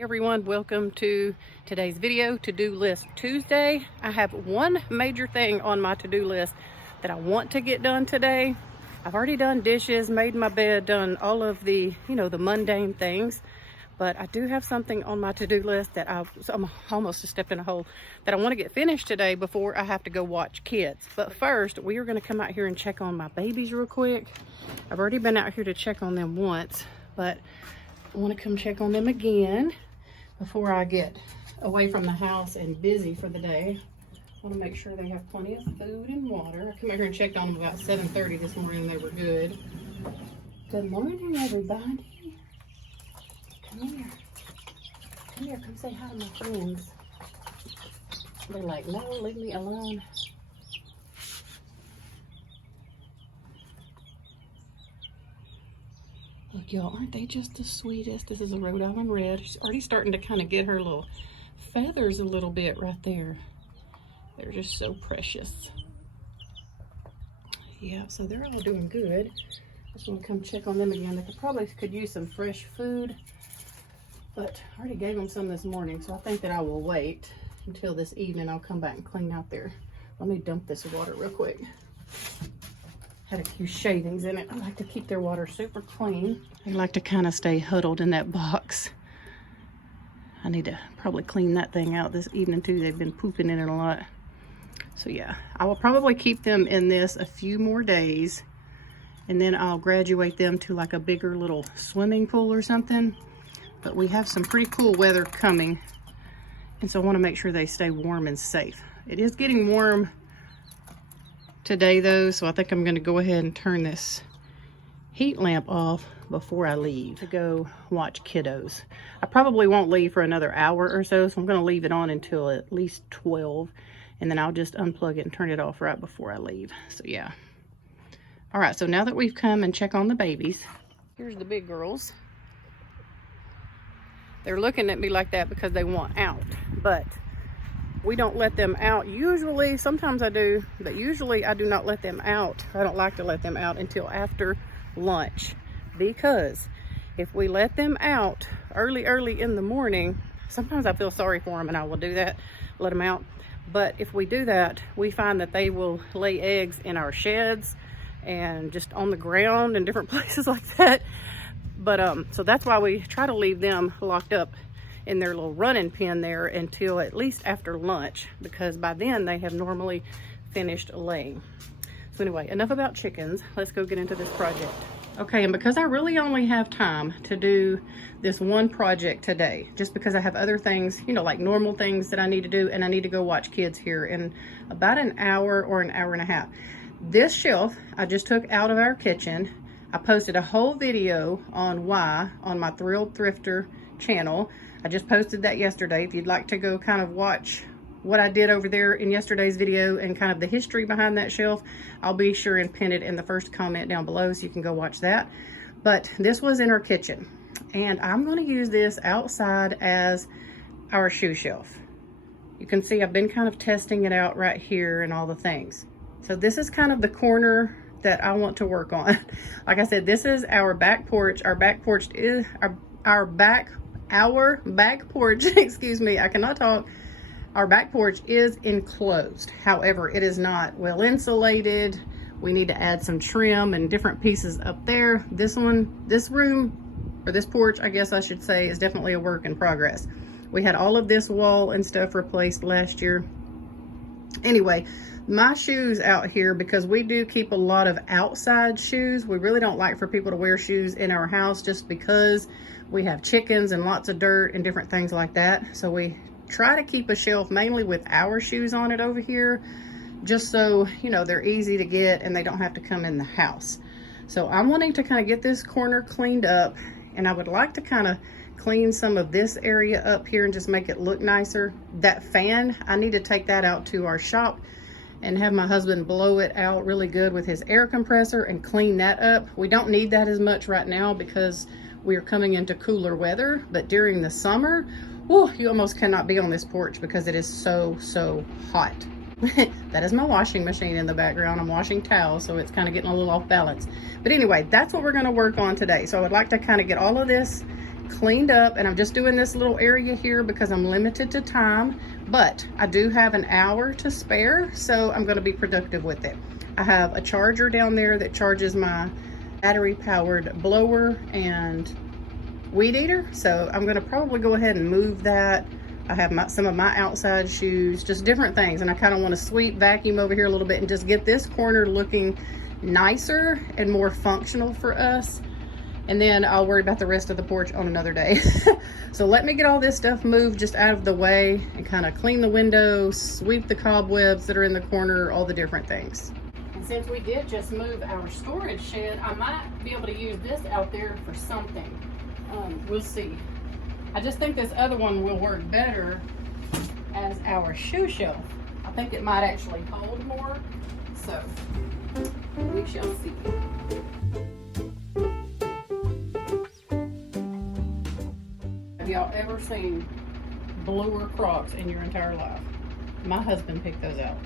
Everyone, welcome to today's video, to-do list Tuesday. I have one major thing on my to-do list that I want to get done today. I've already done dishes, made my bed, done all of the, the mundane things, but I do have something on my to-do list that I'm almost just stepped in a hole, that I want to get finished today before I have to go watch kids. But first, we are going to come out here and check on my babies real quick. I've already been out here to check on them once, but I want to come check on them again before I get away from the house and busy for the day. I want to make sure they have plenty of food and water. I came out here and checked on them about 7:30 this morning. They were good. Good morning, everybody. Come here. Come here. Come say hi to my friends. They're like, no, leave me alone. Look, y'all, aren't they just the sweetest? This is a Rhode Island Red. She's already starting to kind of get her little feathers a little bit right there. They're just so precious. Yeah, so they're all doing good. Just want to come check on them again. They probably could use some fresh food, but I already gave them some this morning, so I think that I will wait until this evening. I'll come back and clean out there. Let me dump this water real quick. Had a few shavings in it. I like to keep their water super clean. They like to kind of stay huddled in that box. I need to probably clean that thing out this evening too. They've been pooping in it a lot. So yeah, I will probably keep them in this a few more days, and then I'll graduate them to like a bigger little swimming pool or something. But we have some pretty cool weather coming, and so I want to make sure they stay warm and safe. It is getting warm today though, so I think I'm going to go ahead and turn this heat lamp off before I leave to go watch kiddos. I probably won't leave for another hour or so, so I'm going to leave it on until at least 12, and then I'll just unplug it and turn it off right before I leave. So yeah. All right, so now that we've come and checked on the babies, here's the big girls. They're looking at me like that because they want out, but we don't let them out. Usually, sometimes I do, but usually I do not let them out. I don't like to let them out until after lunch, because if we let them out early in the morning, sometimes I feel sorry for them and I will do that, let them out. But if we do that, we find that they will lay eggs in our sheds and just on the ground and different places like that. But so that's why we try to leave them locked up in their little running pen there until at least after lunch, because by then they have normally finished laying. So anyway, enough about chickens. Let's go get into this project. Okay, and because I really only have time to do this one project today, just because I have other things, like normal things that I need to do, and I need to go watch kids here in about an hour or an hour and a half. This shelf I just took out of our kitchen. I posted a whole video on why on my Thrilled Thrifter channel. I just posted that yesterday. If you'd like to go kind of watch what I did over there in yesterday's video and kind of the history behind that shelf, I'll be sure and pin it in the first comment down below so you can go watch that. But this was in our kitchen, and I'm going to use this outside as our shoe shelf. You can see I've been kind of testing it out right here and all the things. So this is kind of the corner that I want to work on. Like I said, this is our back porch. Our back porch is our back porch, excuse me, I cannot talk. Our back porch is enclosed. However, it is not well insulated. We need to add some trim and different pieces up there. This room, or this porch, I guess I should say, is definitely a work in progress. We had all of this wall and stuff replaced last year. Anyway, my shoes out here, because we do keep a lot of outside shoes. We really don't like for people to wear shoes in our house just because we have chickens and lots of dirt and different things like that. So we try to keep a shelf mainly with our shoes on it over here, just so, they're easy to get and they don't have to come in the house. So I'm wanting to kind of get this corner cleaned up, and I would like to kind of clean some of this area up here and just make it look nicer. That fan, I need to take that out to our shop and have my husband blow it out really good with his air compressor and clean that up. We don't need that as much right now because we're coming into cooler weather, but during the summer, you almost cannot be on this porch because it is so hot. That is my washing machine in the background. I'm washing towels, so it's kind of getting a little off balance. But anyway, that's what we're going to work on today. So I would like to kind of get all of this cleaned up, and I'm just doing this little area here because I'm limited to time, but I do have an hour to spare, so I'm going to be productive with it. I have a charger down there that charges my battery powered blower and weed eater, so I'm going to probably go ahead and move that. I have some of my outside shoes, just different things, and I kind of want to sweep vacuum over here a little bit and just get this corner looking nicer and more functional for us, and then I'll worry about the rest of the porch on another day. So let me get all this stuff moved just out of the way and kind of clean the windows, sweep the cobwebs that are in the corner, all the different things. And since we did just move our storage shed, I might be able to use this out there for something. We'll see. I just think this other one will work better as our shoe shelf. I think it might actually hold more, so we shall see. Have y'all ever seen bluer Crocs in your entire life? My husband picked those out.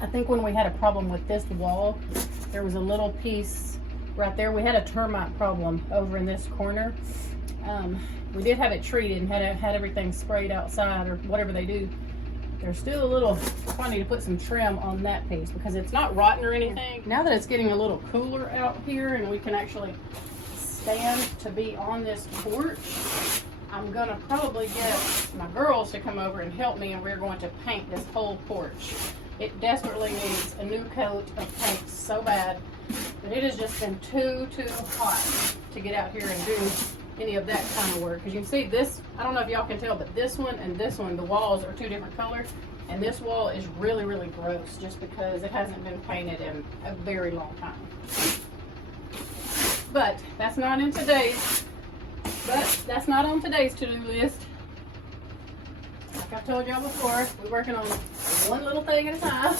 I think when we had a problem with this wall, there was a little piece right there. We had a termite problem over in this corner. We did have it treated and had everything sprayed outside or whatever they do. There's still a little, I need to put some trim on that piece because it's not rotten or anything. Now that it's getting a little cooler out here and we can actually stand to be on this porch, I'm gonna probably get my girls to come over and help me, and we're going to paint this whole porch. It desperately needs a new coat of paint so bad, but it has just been too hot to get out here and do any of that kind of work. Because you can see this, I don't know if y'all can tell, but this one and this one, the walls are two different colors, and this wall is really gross just because it hasn't been painted in a very long time. But that's not on today's to-do list. Like I told y'all before, we're working on one little thing at a time.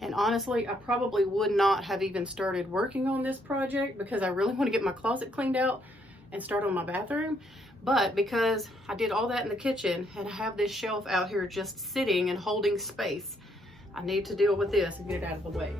And honestly, I probably would not have even started working on this project because I really want to get my closet cleaned out and start on my bathroom. But because I did all that in the kitchen and I have this shelf out here just sitting and holding space, I need to deal with this and get it out of the way.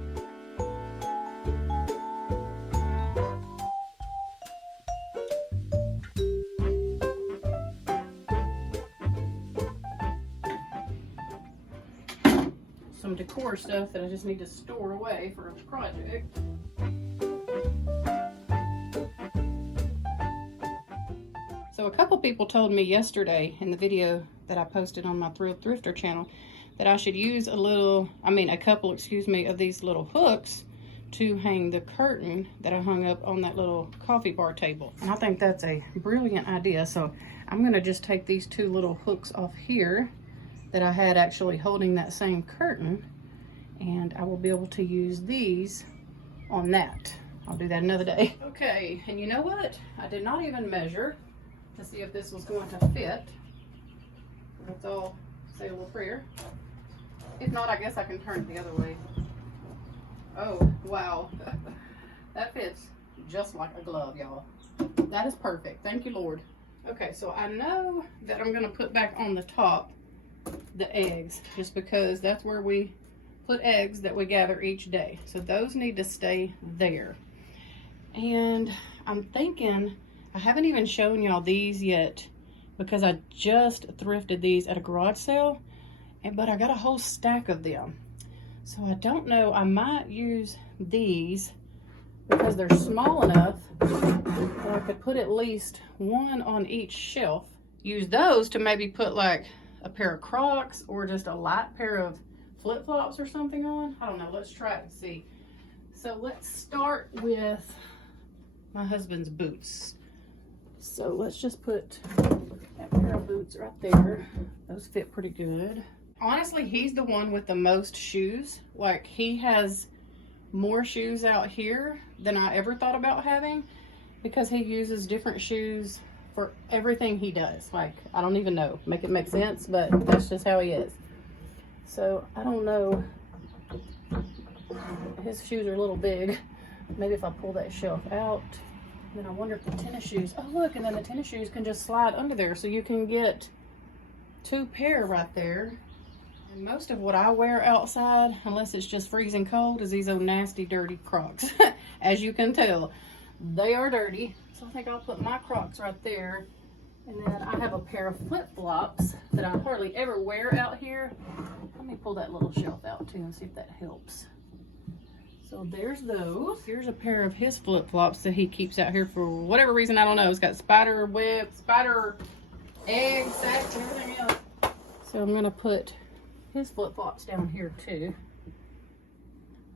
Some decor stuff that I just need to store away for a project. So a couple people told me yesterday in the video that I posted on my Thrifter channel that I should use a couple of these little hooks to hang the curtain that I hung up on that little coffee bar table. And I think that's a brilliant idea. So I'm gonna just take these two little hooks off here that I had actually holding that same curtain, and I will be able to use these on that. I'll do that another day. Okay, and you know what? I did not even measure to see if this was going to fit. Let's all say a little prayer. If not, I guess I can turn it the other way. Oh, wow. That fits just like a glove, y'all. That is perfect. Thank you, Lord. Okay, so I know that I'm gonna put back on the top the eggs, just because that's where we put eggs that we gather each day. So those need to stay there. And I'm thinking, I haven't even shown y'all these yet because I just thrifted these at a garage sale, but I got a whole stack of them. So I don't know, I might use these because they're small enough that I could put at least one on each shelf. Use those to maybe put like a pair of Crocs or just a light pair of flip-flops or something on. I don't know, let's try it and see. So let's start with my husband's boots. So let's just put that pair of boots right there. Those fit pretty good. Honestly, he's the one with the most shoes. Like, he has more shoes out here than I ever thought about having because he uses different shoes for everything he does. Like, I don't even know, make it make sense, but that's just how he is. So I don't know His shoes are a little big. Maybe if I pull that shelf out, then I wonder if the tennis shoes, oh look, and then the tennis shoes can just slide under there, so you can get 2 pair right there. And most of what I wear outside, unless it's just freezing cold, is these old nasty dirty Crocs. As you can tell, they are dirty. So I think I'll put my Crocs right there. And then I have a pair of flip-flops that I hardly ever wear out here. Let me pull that little shelf out too and see if that helps. So there's those. Here's a pair of his flip-flops that he keeps out here for whatever reason, I don't know. It's got spider web, spider egg sacs and everything else. So I'm gonna put his flip-flops down here too.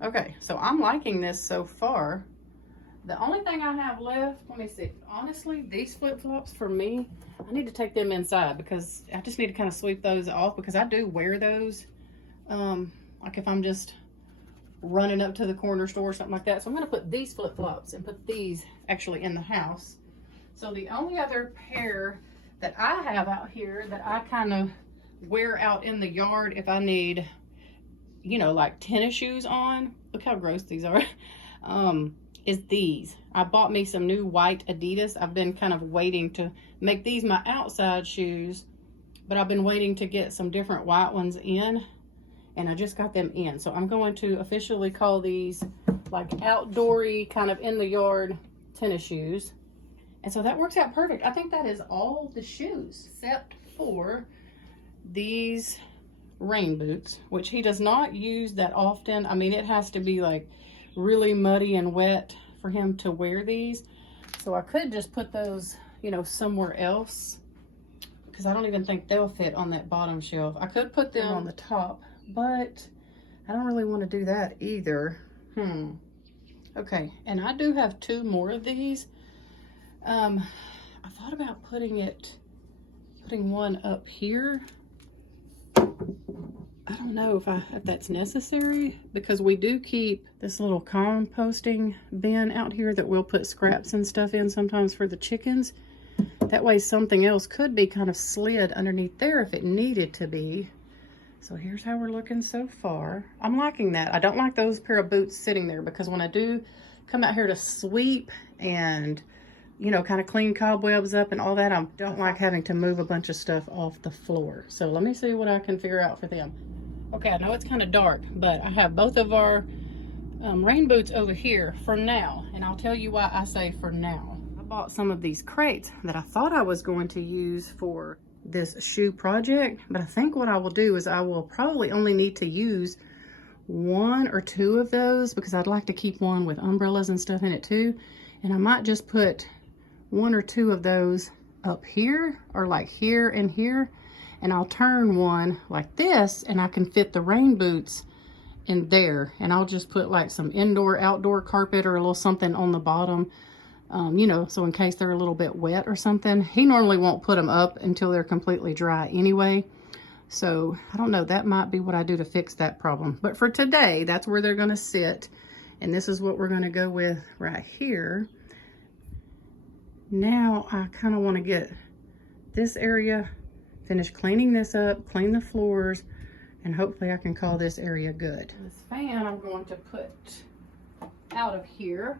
Okay, so I'm liking this so far. The only thing I have left, let me see. Honestly, these flip-flops for me, I need to take them inside because I just need to kind of sweep those off because I do wear those. Like if I'm just running up to the corner store or something like that. So I'm going to put these flip-flops and put these actually in the house. So the only other pair that I have out here that I kind of wear out in the yard if I need, you know, like tennis shoes on. Look how gross these are. Is these. I bought me some new white Adidas. I've been kind of waiting to make these my outside shoes, but I've been waiting to get some different white ones in, and I just got them in. So I'm going to officially call these like outdoory, kind of in the yard tennis shoes. And so that works out perfect. I think that is all the shoes except for these rain boots, which he does not use that often. I mean, it has to be like really muddy and wet for him to wear these. So I could just put those, you know, somewhere else because I don't even think they'll fit on that bottom shelf. I could put them on the top, but I don't really want to do that either. Okay, and I do have 2 more of these. I thought about putting one up here. I don't know if that's necessary because we do keep this little composting bin out here that we'll put scraps and stuff in sometimes for the chickens. That way something else could be kind of slid underneath there if it needed to be. So here's how we're looking so far. I'm liking that. I don't like those pair of boots sitting there because when I do come out here to sweep and, you know, kind of clean cobwebs up and all that, I don't like having to move a bunch of stuff off the floor. So let me see what I can figure out for them. Okay, I know it's kind of dark, but I have both of our rain boots over here for now. And I'll tell you why I say for now. I bought some of these crates that I thought I was going to use for this shoe project. But I think what I will do is I will probably only need to use 1 or 2 of those because I'd like to keep one with umbrellas and stuff in it too. And I might just put 1 or 2 of those up here or like here and here. And I'll turn one like this and I can fit the rain boots in there. And I'll just put like some indoor, outdoor carpet or a little something on the bottom, you know, so in case they're a little bit wet or something. He normally won't put them up until they're completely dry anyway. So I don't know, that might be what I do to fix that problem. But for today, that's where they're gonna sit. And this is what we're gonna go with right here. Now I kind of want to get this area, finish cleaning this up, clean the floors, and hopefully I can call this area good. This fan I'm going to put out of here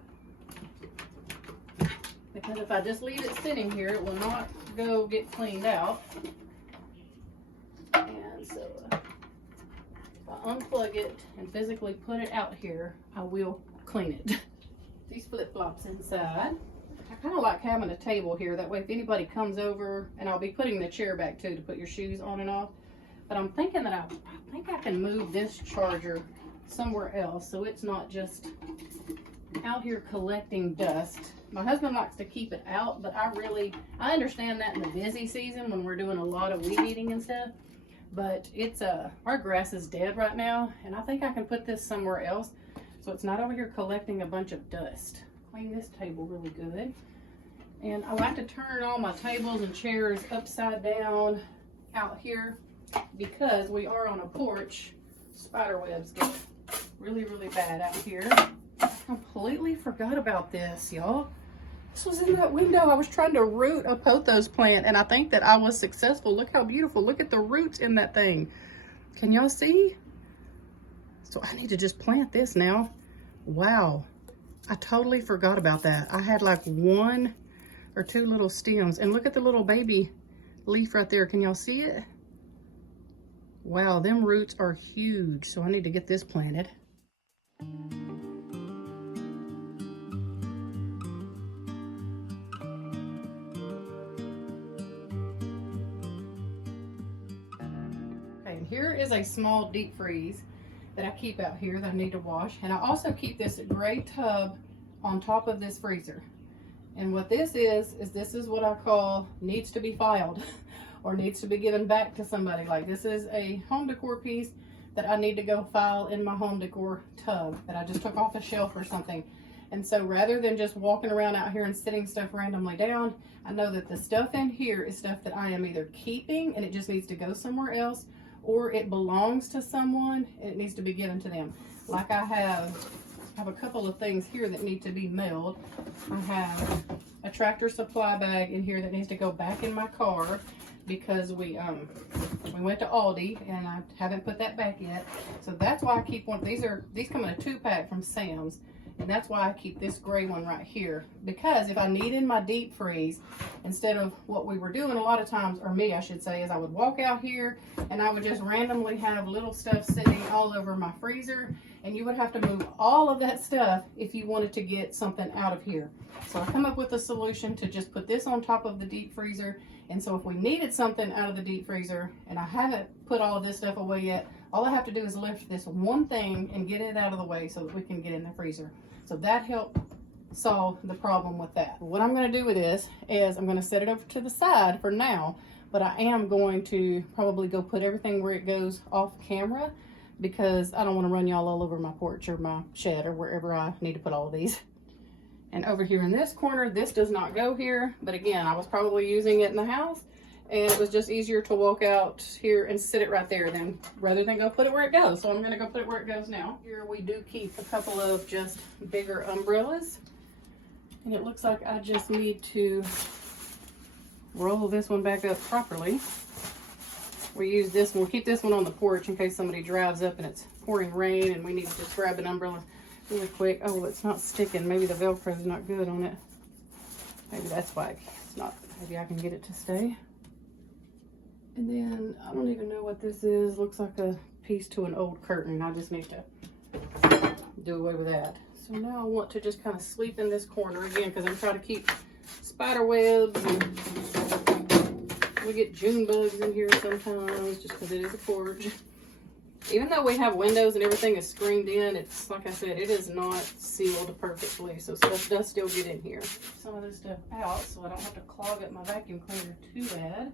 because if I just leave it sitting here, it will not go get cleaned out. And so if I unplug it and physically put it out here, I will clean it. These flip-flops inside. I kind of like having a table here. That way if anybody comes over, and I'll be putting the chair back too to put your shoes on and off. But I'm thinking that I think I can move this charger somewhere else so it's not just out here collecting dust. My husband likes to keep it out, but I understand that in the busy season when we're doing a lot of weed eating and stuff. But it's our grass is dead right now, and I think I can put this somewhere else so it's not over here collecting a bunch of dust. Clean this table really good. And I like to turn all my tables and chairs upside down out here because we are on a porch. Spider webs get really, really bad out here. I completely forgot about this, y'all. This was in that window. I was trying to root a pothos plant and I think that I was successful. Look how beautiful. Look at the roots in that thing. Can y'all see? So I need to just plant this now. Wow, I totally forgot about that. I had like 1 or 2 little stems, and look at the little baby leaf right there. Can y'all see it? Wow, them roots are huge. So I need to get this planted. Okay, and here is a small deep freeze that I keep out here that I need to wash. And I also keep this gray tub on top of this freezer. And what this is this is what I call needs to be filed or needs to be given back to somebody. Like, this is a home decor piece that I need to go file in my home decor tub that I just took off a shelf or something. And so rather than just walking around out here and sitting stuff randomly down, I know that the stuff in here is stuff that I am either keeping and it just needs to go somewhere else, or it belongs to someone and it needs to be given to them. Like I have a couple of things here that need to be mailed. I have a Tractor Supply bag in here that needs to go back in my car because we went to Aldi and I haven't put that back yet. So that's why I keep one. These come in a 2-pack from Sam's, and that's why I keep this gray one right here, because if I need in my deep freeze, instead of what we were doing a lot of times, or me I should say, is I would walk out here and I would just randomly have little stuff sitting all over my freezer, and you would have to move all of that stuff if you wanted to get something out of here. So I come up with a solution to just put this on top of the deep freezer. And so if we needed something out of the deep freezer and I haven't put all of this stuff away yet, all I have to do is lift this one thing and get it out of the way so that we can get in the freezer. So that helped solve the problem with that. What I'm going to do with this is I'm going to set it over to the side for now, but I am going to probably go put everything where it goes off camera, because I don't want to run y'all all over my porch or my shed or wherever I need to put all of these. And over here in this corner, this does not go here, but again, I was probably using it in the house and it was just easier to walk out here and sit it right there rather than go put it where it goes. So I'm going to go put it where it goes now. Here we do keep a couple of just bigger umbrellas, and it looks like I just need to roll this one back up properly. We use this one, we'll keep this one on the porch in case somebody drives up and it's pouring rain and we need to just grab an umbrella really quick. Oh, it's not sticking. Maybe the Velcro's not good on it. Maybe that's why it's not. Maybe I can get it to stay. And then I don't even know what this is. Looks like a piece to an old curtain. I just need to do away with that. So now I want to just kind of sleep in this corner again, because I'm trying to keep spider webs, and we get June bugs in here sometimes just because it is a porch. Even though we have windows and everything is screened in, it's like I said, it is not sealed perfectly, so stuff does still get in here. Some of this stuff out so I don't have to clog up my vacuum cleaner too bad.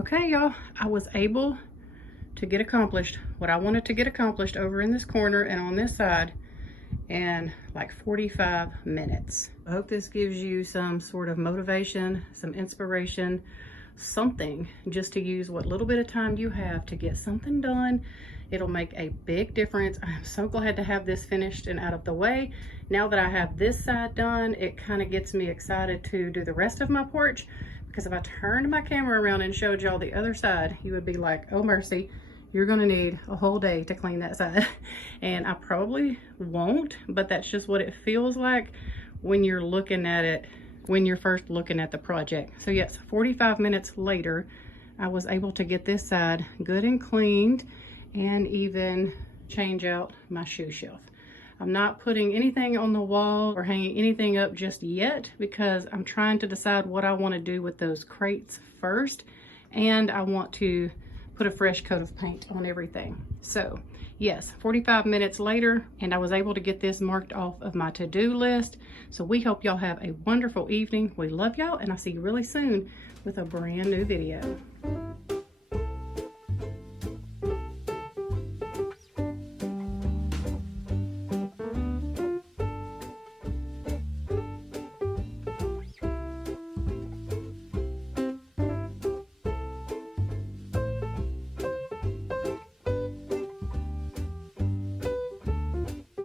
Okay, y'all, I was able to get accomplished what I wanted to get accomplished over in this corner and on this side in like 45 minutes. I hope this gives you some sort of motivation, some inspiration, something just to use what little bit of time you have to get something done. It'll make a big difference. I'm so glad to have this finished and out of the way. Now that I have this side done, it kind of gets me excited to do the rest of my porch, because if I turned my camera around and showed y'all the other side, you would be like, oh mercy, you're gonna need a whole day to clean that side. And I probably won't, but that's just what it feels like when you're looking at it, when you're first looking at the project. So yes, 45 minutes later, I was able to get this side good and cleaned and even change out my shoe shelf. I'm not putting anything on the wall or hanging anything up just yet, because I'm trying to decide what I want to do with those crates first, and I want to put a fresh coat of paint on everything. So yes, 45 minutes later, and I was able to get this marked off of my to-do list. So we hope y'all have a wonderful evening. We love y'all, and I'll see you really soon with a brand new video.